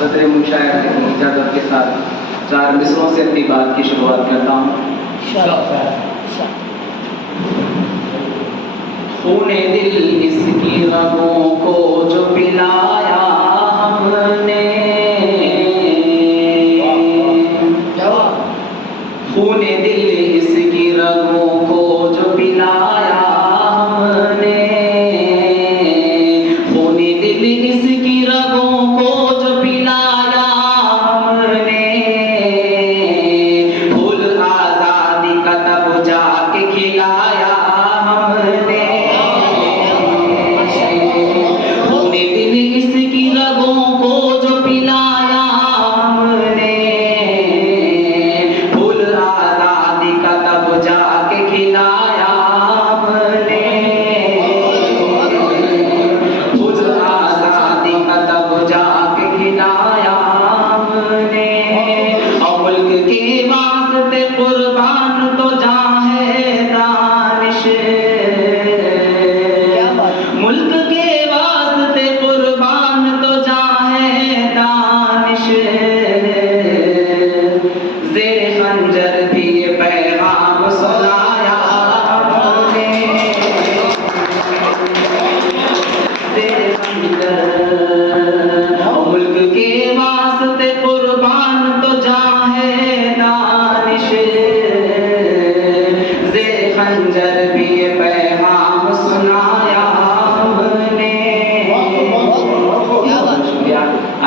सदर मुशायरे की इजाज़त के साथ 4 मिसरों से अपनी बात की शुरुआत करता हूँ। खूने दिल इसकी रगों को जो पिलाया हमने, खूने दिल इसकी रगों को जो पिलाया हमने, खूने दिल इसकी रगों को जो पिलाया हमने, फूल आजादी का तब जाके खिलाया हमने, खूने दिल इसकी रगों को जो पिलाया हमने, फूल आजादी का तब जाके खिलाया हमने, फूल आजादी का तब जाके खिलाया हमने, और मुल्क के वास्ते कुर्बान तो जहाँ है दानिश, मुल्क के वास्ते कुर्बान तो जहाँ है दानिश, ज़ेरे खंजर भी ये पैगाम सुनाया हमने, ज़ेरे खंजर, और मुल्क के वास्ते कुर्बान तो जहाँ है दानिश, ज़ेरे खंजर भी ये पैगाम सुनाया हमने।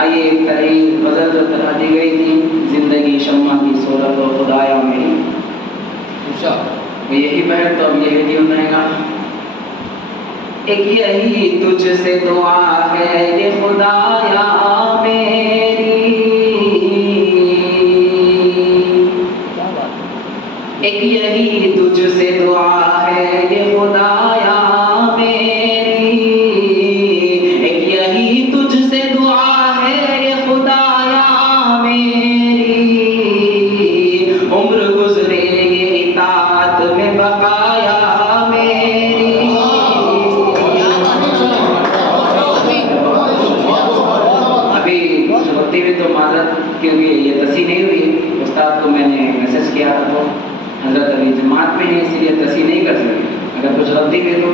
आइए एक तरीन गज़ल जो तरह दी गई थी, जिंदगी शम्मा की सूरत और खुदाया मेरी, यही बहर तो अब यही ट्यून रहेगा। एक यही तुझसे दुआ है ये खुदाया मेरी, एक यही तुझसे दुआ है ये खुदाया मेरी, एक यही तुझसे दुआ है ये खुदाया मेरी, उम्र गुजरे ये इताअत में बकाया मेरी, अभी होती हुई तो माजरत, क्योंकि ये तसी नहीं हुई, उस्ताद को मैंने मैसेज किया था तो हजरत अभी जमात में है इसलिए तसी नहीं कर सके, अगर कुछ गलती हुई तो।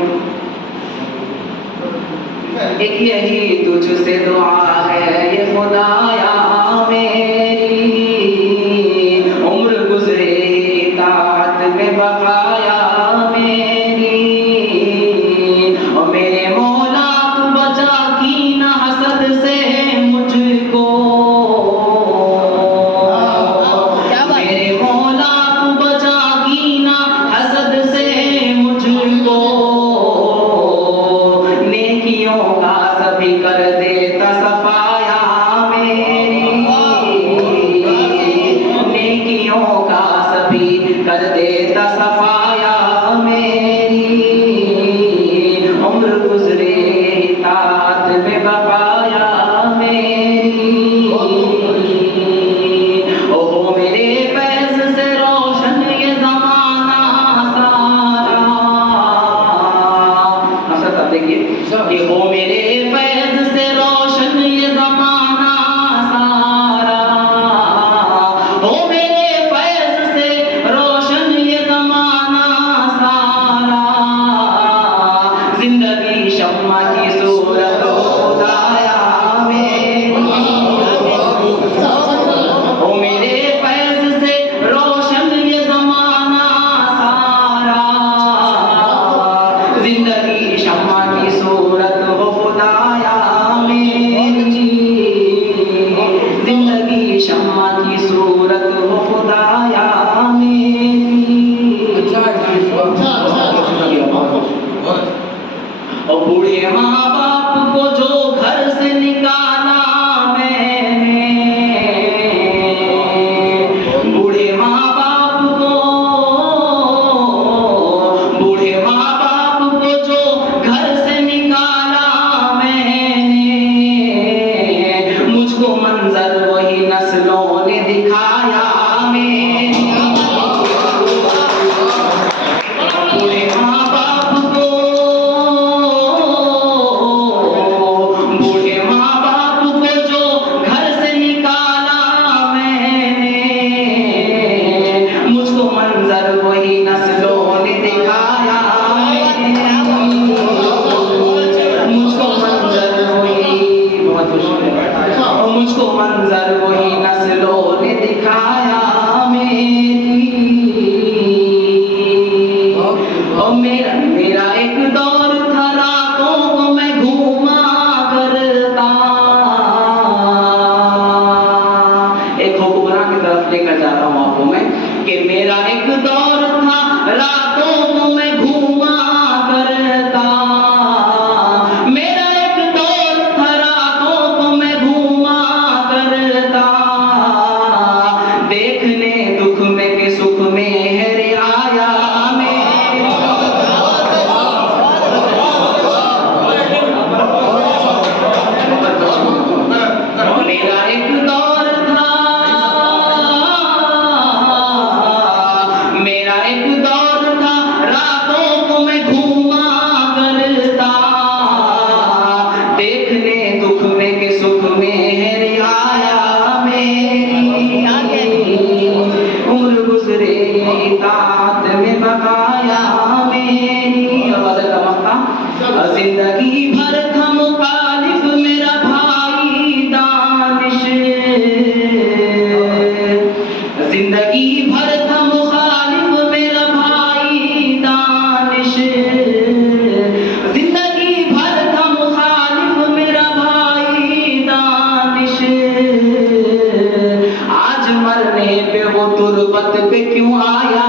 एक यही तुझसे दुआ है ये खुदाया मेरी, उम्र गुजरे इताअत में बकाया मेरी, और मेरे मौला तू बचा की ना हसद से मुझको, मेरे मौला तू बचा की ना हसद से मुझको, नेकियों का सभी कर देता सफाया मेरी, देखने दुख में के सुख में है रियाया मेरी, उम्र गुजरे इताअत में बकाया मेरी। जिंदगी भर था मुखालिफ मेरा भाई दानिश, जिंदगी भर था मुखालिफ मेरा भाई दानिश, जिंदगी भर था मुखालिफ मेरा भाई दानिश। आज मरने पे वो तुरबत पे क्यों आया